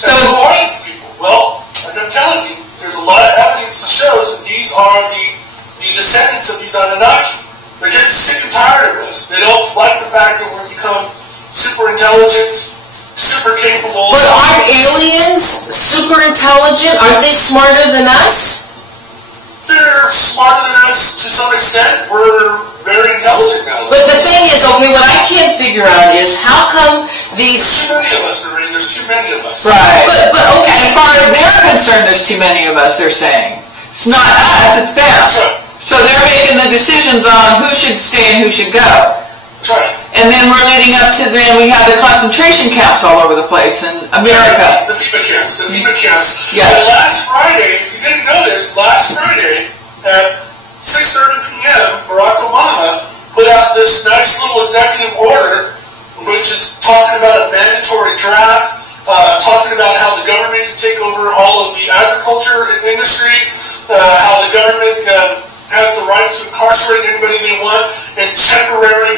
So who are these people? Well, like I'm telling you, there's a lot of evidence that shows that these are the descendants of these Anunnaki. They're getting sick and tired of this. They don't like the fact that we're become super intelligent, super capable. But aren't aliens super intelligent? Aren't they smarter than us? They're smarter than us to some extent. We're very intelligent now. But the thing is, okay, what I can't figure out is how come these... There's too many of us, Marie. There's too many of us. Right. But okay. As far as they're concerned, there's too many of us, they're saying. It's not us, it's them. That's right. So they're making the decisions on who should stay and who should go. That's right. And then we're leading up to then we have the concentration camps all over the place in America. The FEMA camps. Yes. And last Friday, if you didn't know this, last Friday at 6:30 p.m., Barack Obama put out this nice little executive order, which is talking about a mandatory draft, talking about how the government can take over all of the agriculture industry, how the government has the right to incarcerate anybody they want in temporary,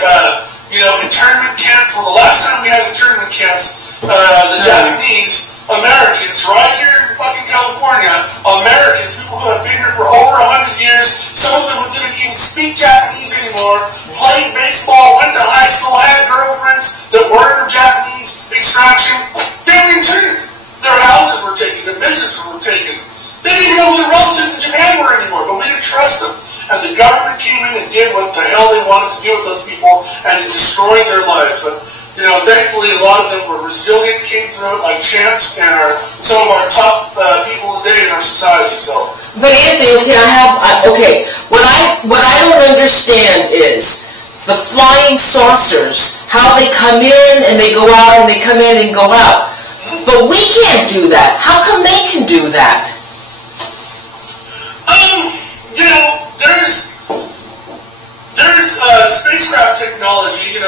internment camps. Well, the last time we had internment camps, the Japanese Americans, right here in fucking California, Americans, people who have been here for over 100 years, some of them who didn't even speak Japanese anymore, played baseball, went to high school, had girlfriends that weren't of Japanese extraction, they were interned. Their houses were taken, their businesses were taken. They didn't even know who their relatives in Japan were anymore, but we didn't trust them. And the government came in and did what the hell they wanted to do with those people, and it destroyed their lives. But thankfully, a lot of them were resilient, came through it like champs, and are some of our top people today in our society. So, but Anthony, what I don't understand is the flying saucers, how they come in and they go out, and they come in and go out. But we can't do that. How come they can do that? There's spacecraft technology. Think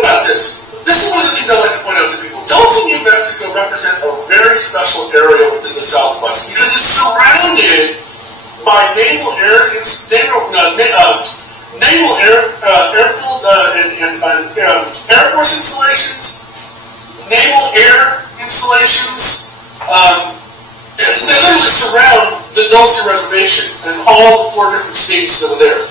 about this. This is one of the things I like to point out to people. Dulce, New Mexico represent a very special area within the Southwest because it's surrounded by naval air airfield and Air Force installations, naval air installations. They literally surround the Dulce Reservation and all the 4 different states that are there.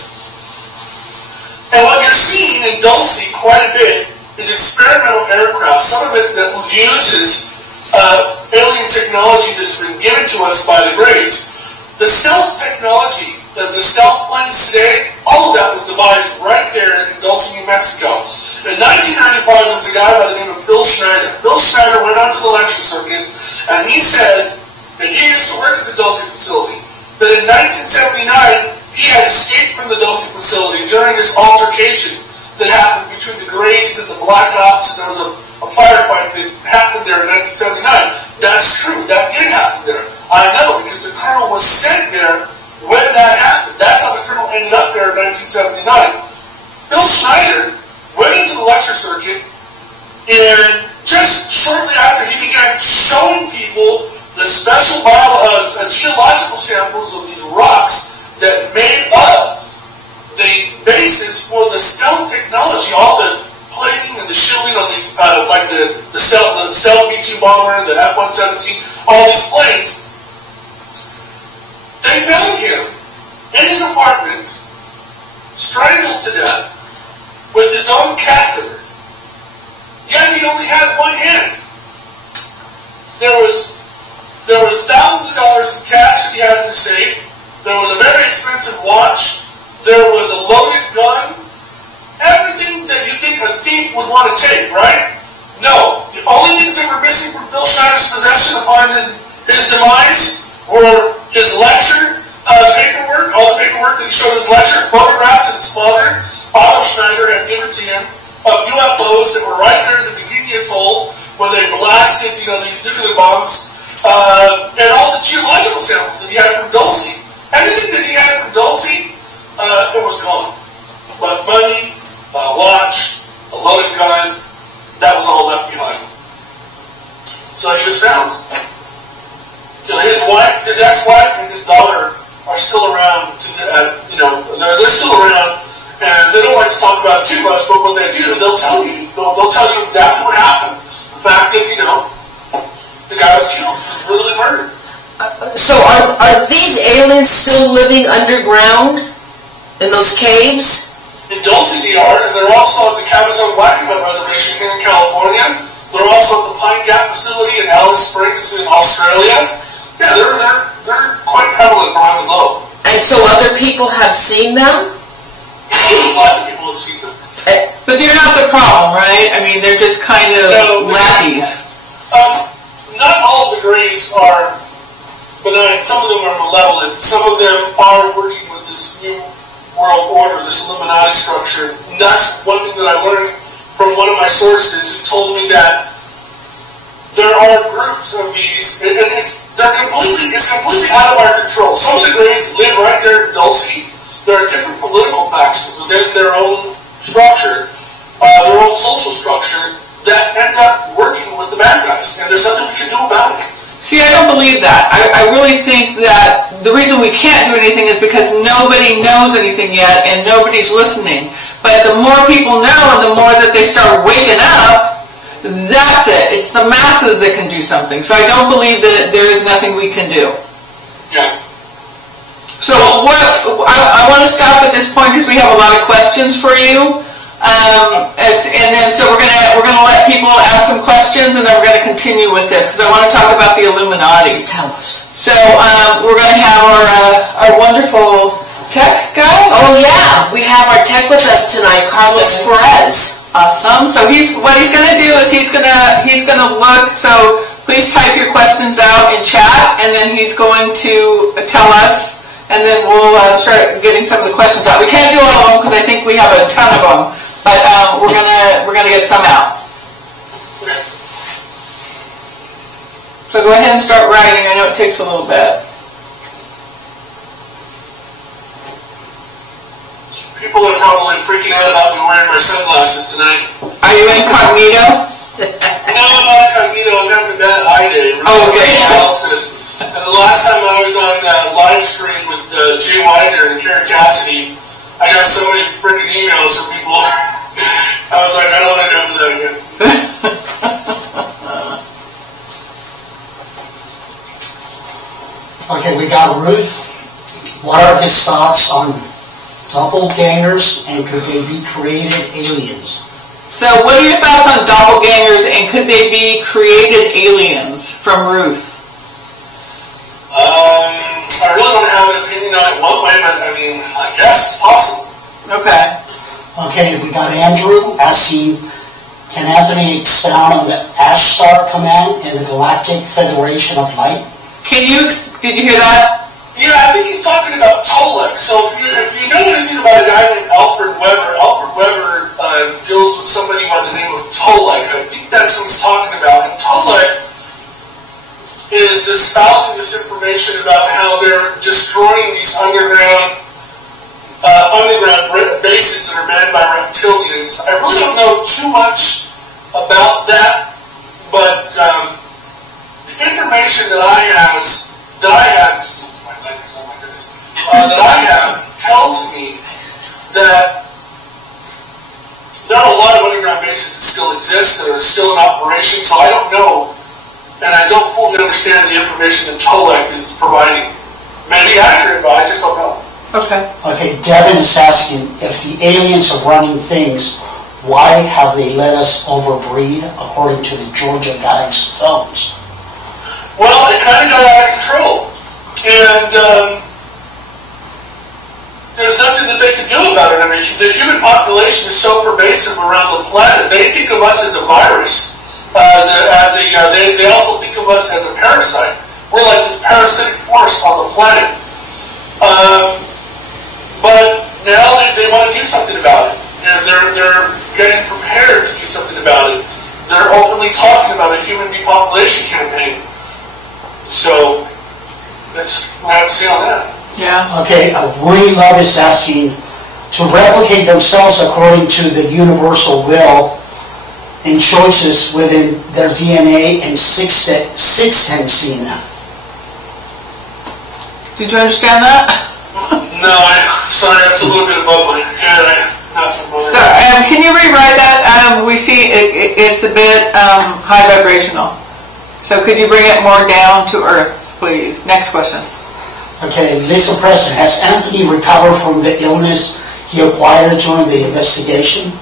And what you're seeing in Dulce quite a bit is experimental aircraft. Some of it that uses alien technology that's been given to us by the Greys. The stealth technology, the stealth planes today, all of that was devised right there in Dulce, New Mexico. In 1995, there was a guy by the name of Phil Schneider. Phil Schneider went onto the lecture circuit, and he said that he used to work at the Dulce facility, that in 1979, he had escaped from the Dulce facility during this altercation that happened between the Greys and the Black Ops, and there was a firefight that happened there in 1979. That's true. That did happen there. I know, because the colonel was sent there when that happened. That's how the colonel ended up there in 1979. Phil Schneider went into the lecture circuit, and just shortly after, he began showing people the special geological samples of these rocks that made up the basis for the stealth technology, all the plating and the shielding of these, like the stealth B-2 bomber, the F-117, all these planes. They found him in his apartment, strangled to death, with his own catheter. Yet he only had one hand. There was thousands of dollars in cash that he had in the safe. There was a very expensive watch. There was a loaded gun. Everything that you think a thief would want to take, right? No. The only things that were missing from Phil Schneider's possession upon his demise were his lecture paperwork, all the paperwork that he showed his lecture, photographs that his father, Otto Schneider, had given to him of UFOs that were right there at the beginning of atoll when they blasted, these nuclear bombs, and all the geological samples that he had from Dulce. Anything that he had from Dulce, it was gone. But money, a watch, a loaded gun, that was all left behind. So he was found. His wife, his ex-wife, and his daughter are still around. They're still around, and they don't like to talk about it too much. But when they do, they'll tell you. They'll tell you exactly what happened. The fact that the guy was killed. He was brutally murdered. So are these aliens still living underground in those caves? In Dulce they are, and they're also at the Cabazon Wackenhut Reservation here in California. They're also at the Pine Gap facility in Alice Springs in Australia. Yeah, they're quite prevalent around the globe. And so other people have seen them? Lots of people have seen them. But they're not the problem, right? I mean, they're just kind of lackeys. Not all of the Greys are benign. Some of them are malevolent. Some of them are working with this new world order, this Illuminati structure. And that's one thing that I learned from one of my sources who told me that there are groups of these, and it's completely out of our control. Some of the Greys live right there in Dulce. There are different political factions within their own structure, their own social structure, that end up working with the bad guys, and there's nothing we can do about it. See, I don't believe that. I really think that the reason we can't do anything is because nobody knows anything yet, and nobody's listening. But the more people know, and the more that they start waking up, that's it. It's the masses that can do something. So I don't believe that there is nothing we can do. Yeah. So I want to stop at this point because we have a lot of questions for you. And then so we're gonna let people ask some questions, and then we're gonna continue with this because I want to talk about the Illuminati. Just tell us. So we're gonna have our wonderful tech guy. Oh yeah, we have our tech with us tonight, Carlos Perez. Awesome. So what he's gonna do is he's gonna look. So please type your questions out in chat, and then he's going to tell us, and then we'll start getting some of the questions out. We can't do all of them because I think we have a ton of them. But we're gonna get some out. So go ahead and start writing. I know it takes a little bit. People are probably freaking out about me wearing my sunglasses tonight. Are you incognito? No, I'm not incognito. I'm having a bad eye day. Okay. Analysis. And the last time I was on live stream with Jay Widener and Karen Cassidy, I got so many freaking emails from people. I was like, I don't want to go to that again. Okay, we got Ruth. What are his thoughts on doppelgangers, and could they be created aliens? So what are your thoughts on doppelgangers, and could they be created aliens from Ruth? I really don't have an opinion on it one way, but I mean, I guess it's possible. Okay. Okay, we got Andrew asking, can Anthony expound on the Ashtar Command and the Galactic Federation of Light? Did you hear that? Yeah, I think he's talking about Tolek. So if you know anything about a guy named Alfred Weber deals with somebody by the name of Tolek. I think that's what he's talking about. And Tolek is espousing this information about how they're destroying these underground bases that are manned by reptilians. I really don't know too much about that, but the information that I have tells me that there are a lot of underground bases that still exist, that are still in operation, so I don't know, and I don't fully understand the information that Tolek is providing. Maybe accurate, but I just don't know. Okay. Okay, Devin is asking, if the aliens are running things, why have they let us overbreed according to the Georgia Guide's films? Well, it kind of got out of control, and there's nothing that they can do about it. I mean, the human population is so pervasive around the planet. They think of us as a virus. They also think of us as a parasite. We're like this parasitic force on the planet. But now they want to do something about it, and they're getting prepared to do something about it. They're openly talking about a human depopulation campaign. So that's what I have to say on that. Yeah. Okay, Willie Love is asking, to replicate themselves according to the universal will and choices within their DNA and sixth-sensing. Did you understand that? No, sorry, that's a little bit above my head. So, can you rewrite that? We see it's a bit high vibrational. So could you bring it more down to earth, please? Next question. Okay, Mr. President, has Anthony recovered from the illness he acquired during the investigation?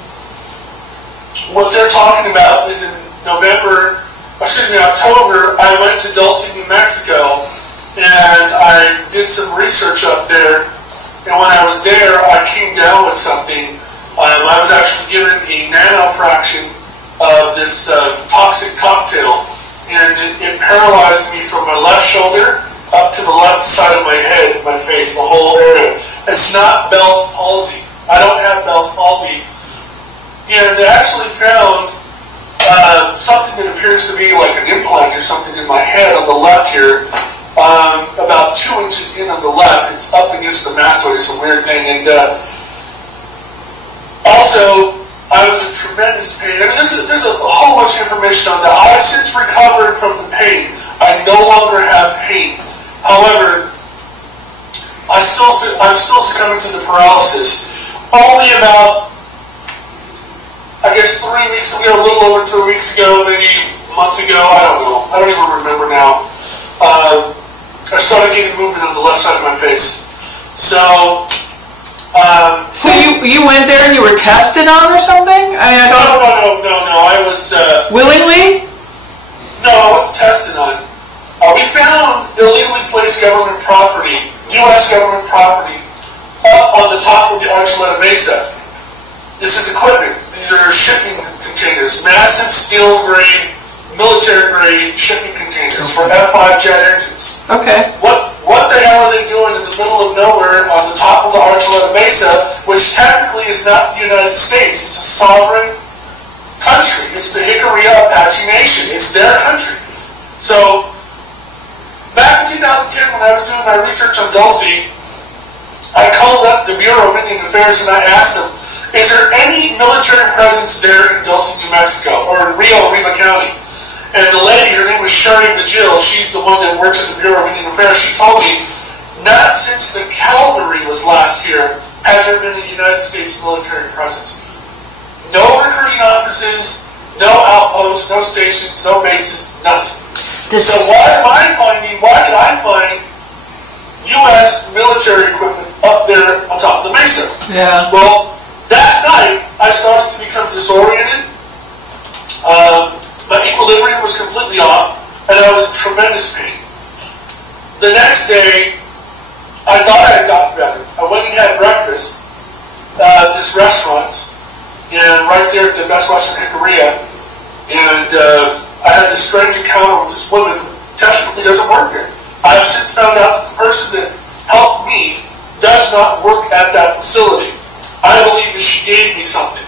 What they're talking about is in October, I went to Dulce, New Mexico, and I did some research up there. And when I was there, I came down with something. I was actually given a nanofraction of this toxic cocktail, and it paralyzed me from my left shoulder up to the left side of my head, my face, the whole area. It's not Bell's palsy. I don't have Bell's palsy. And they actually found something that appears to be like an implant or something in my head on the left here, about 2 inches in on the left. It's up against the mastoid. It's a weird thing. And also, I was in tremendous pain. I mean, there's a whole bunch of information on that. I've since recovered from the pain. I no longer have pain. However, I'm still succumbing to the paralysis. Only about, I guess, 3 weeks ago, a little over 3 weeks ago, maybe months ago, I don't know. I don't even remember now. I started getting movement on the left side of my face. So you went there and you were tested on or something? No. I was willingly? No, I wasn't tested on. We found illegally placed government property, U.S. government property, up on the top of the Archuleta Mesa. This is equipment. These are shipping containers, massive steel-grade, military-grade shipping containers for F-5 jet engines. Okay. What the hell are they doing in the middle of nowhere on the top of the Archuleta Mesa, which technically is not the United States? It's a sovereign country. It's the Jicarilla Apache Nation. It's their country. So, back in 2010, when I was doing my research on Dulce, I called up the Bureau of Indian Affairs and I asked them, is there any military presence there in Dulce, New Mexico, or in Riva County? And the lady, her name was Sherry Vigil, she's the one that works at the Bureau of Indian Affairs, she told me, not since the cavalry was last here has there been a United States military presence. No recruiting offices, no outposts, no stations, no bases, nothing. So why did I find U.S. military equipment up there on top of the mesa? Yeah. Well, that night, I I started to become disoriented. My equilibrium was completely off, and I was in tremendous pain. The next day, I thought I had gotten better. I went and had breakfast at this restaurant, and right there at the Best Western Hickoria, and I had this strange encounter with this woman who technically doesn't work there. I have since found out that the person that helped me does not work at that facility. I believe that she gave me something.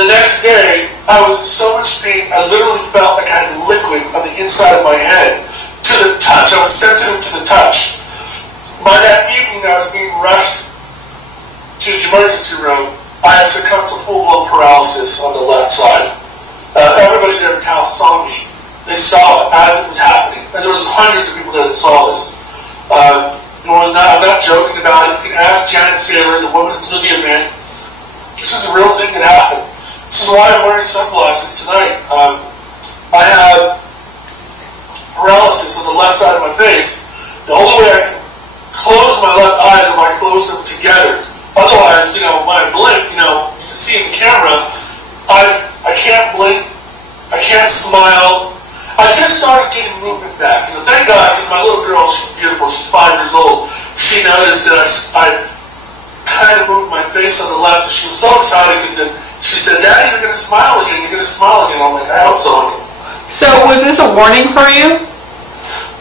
The next day, I was in so much pain, I literally felt like I had liquid on the inside of my head. To the touch, I was sensitive to the touch. By that evening, I was being rushed to the emergency room. I had succumbed to full-blown paralysis on the left side. Everybody there in town saw me. They saw it as it was happening. And there was hundreds of people there that saw this. I'm not joking about it. You can ask Janet Saylor, the woman who did the event. This is a real thing that happened. This is why I'm wearing sunglasses tonight. I have paralysis on the left side of my face. The only way I can close my left eyes is if I close them together. Otherwise, when I blink, you can see in the camera, I can't blink, I can't smile. I just started getting movement back. Thank God, because my little girl, she's beautiful, she's 5 years old. She noticed that I kind of moved my face on the left, and she was so excited because she said, "Daddy, you're going to smile again, you're going to smile again." I'm like, I hope so. So was this a warning for you?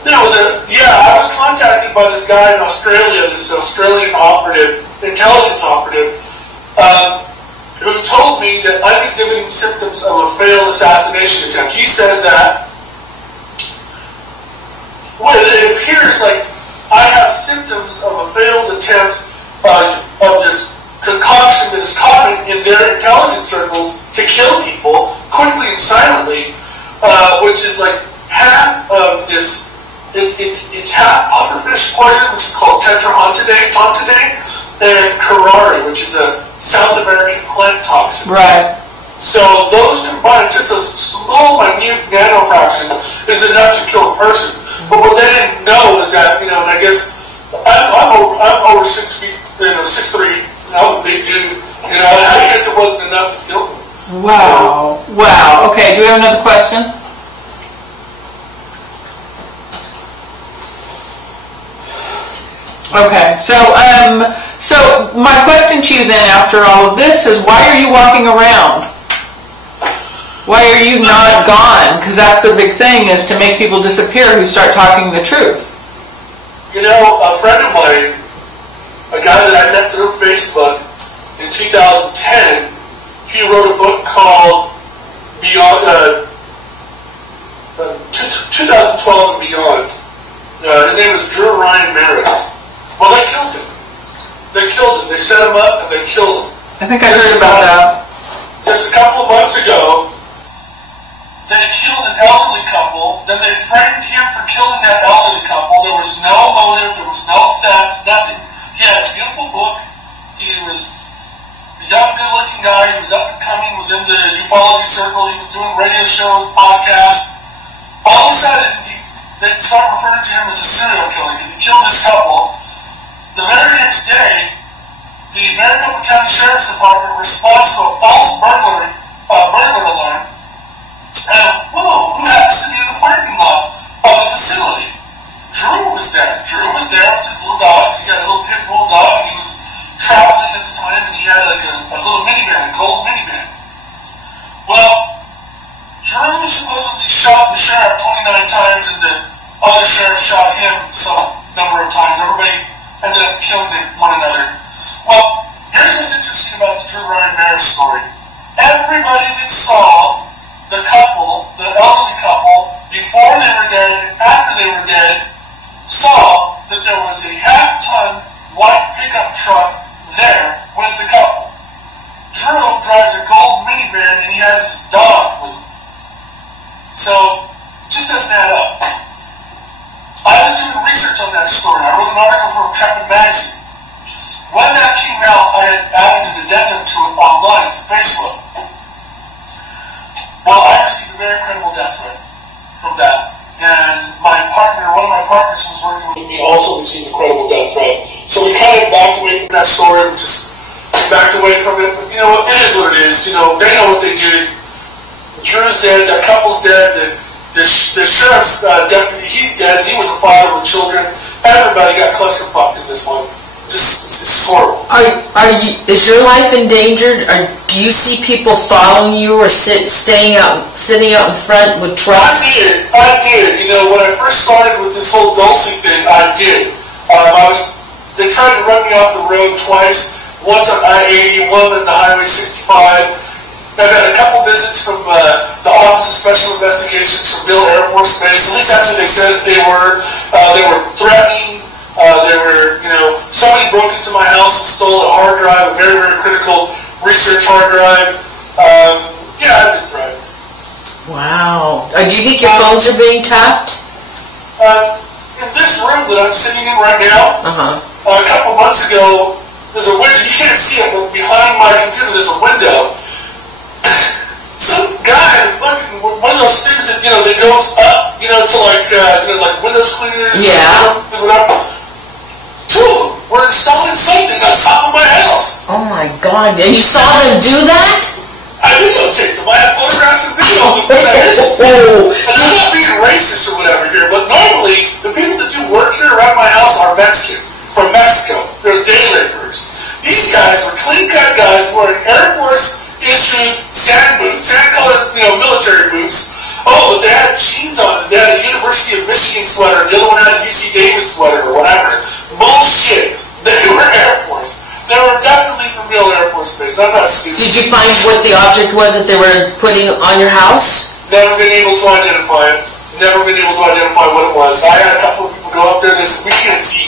I was contacted by this guy in Australia, this Australian operative, intelligence operative, who told me that I'm exhibiting symptoms of a failed assassination attempt. He says that it appears like I have symptoms of a failed attempt of this concoction that is common in their intelligence circles to kill people quickly and silently, which is like half of this. It's half pufferfish poison, which is called tetrahontidae, and curare, which is a South American plant toxin. Right. So those combined, just a small, minute nanofraction, is enough to kill a person. But what they didn't know is that, and I guess I'm over 6 feet, 6'3". I'm a big dude. I guess it wasn't enough to kill me. Wow. Wow. Okay. Do we have another question? Okay, so my question to you then after all of this is, why are you walking around? Why are you not gone? Because that's the big thing, is to make people disappear who start talking the truth. A friend of mine, a guy that I met through Facebook in 2010, he wrote a book called Beyond, 2012 and Beyond. His name is Drew Ryan Maris. Well, they killed him. They set him up and they killed him. I think I heard about that. Just a couple of months ago, they killed an elderly couple. Then they framed him for killing that elderly couple. There was no motive. There was no theft. Nothing. He had a beautiful book. He was a young, good-looking guy. He was up and coming within the ufology circle. He was doing radio shows, podcasts. All of a sudden, they start referring to him as a serial killer because he killed this couple. The very next day, the Maricopa County Sheriff's Department responds to a false burglar alarm. And, who happens to be in the parking lot of the facility? Drew was there. Drew was there with his little dog. He had a little pit bull dog, and he was traveling at the time, and he had like a little minivan, a gold minivan. Well, Drew supposedly shot the sheriff 29 times, and the other sheriff shot him some number of times. Everybody ended up killing one another. Well, here's what's interesting about the Drew Ryan Maris story. Everybody that saw the couple, the elderly couple, before they were dead and after they were dead, saw that there was a half-ton white pickup truck there with the couple. Drew drives a gold minivan and he has his dog with him. So, it just doesn't add up. I was doing research on that story. I wrote an article for Intrepid magazine. When that came out, I had added an addendum to it online to Facebook. Well, I received a very credible death threat from that. And one of my partners who was working with me also received a credible death threat. So we kind of backed away from that story. We just backed away from it. But, you know, it is what it is. You know, they know what they did. Drew's dead. That couple's dead. The sheriff's deputy, he's dead. He was a father with children. Everybody got clusterfucked in this one. It's horrible. Is your life endangered? Or do you see people following you or sitting out in front with trucks? I did. You know, when I first started with this whole Dulce thing, I did. They tried to run me off the road twice. Once on I-80, one on the Highway 65. I've had a couple visits from the Office of Special Investigations from Bill Air Force Base. At least that's what they said they were. They were threatening. They were, you know, somebody broke into my house and stole a hard drive, a very, very critical research hard drive. Yeah, I've been threatened. Wow. Do you think your phones are being tapped? In this room that I'm sitting in right now, a couple months ago, there's a window. You can't see it, but behind my computer there's a window. Some guy, fucking one of those things that, you know, that goes up, you know, to like, like Windows cleaners. Yeah. Two of them were installing something on top of my house. Oh my God! And you saw them do that? I videotaped them. I have photographs and video of them. And I'm not being racist or whatever here, but normally the people that do work here around my house are Mexican, from Mexico. They're day laborers. These guys were clean-cut guys wearing Air Force issued sand boots, sand-colored, you know, military boots. Oh, but they had jeans on it. They had a University of Michigan sweater. The other one had a UC Davis sweater or whatever. Bullshit. They were Air Force. They were definitely from real Air Force Base. I'm not stupid. Did you find what the object was that they were putting on your house? Never been able to identify it. Never been able to identify what it was. I had a couple of people go up there and they said, we can't see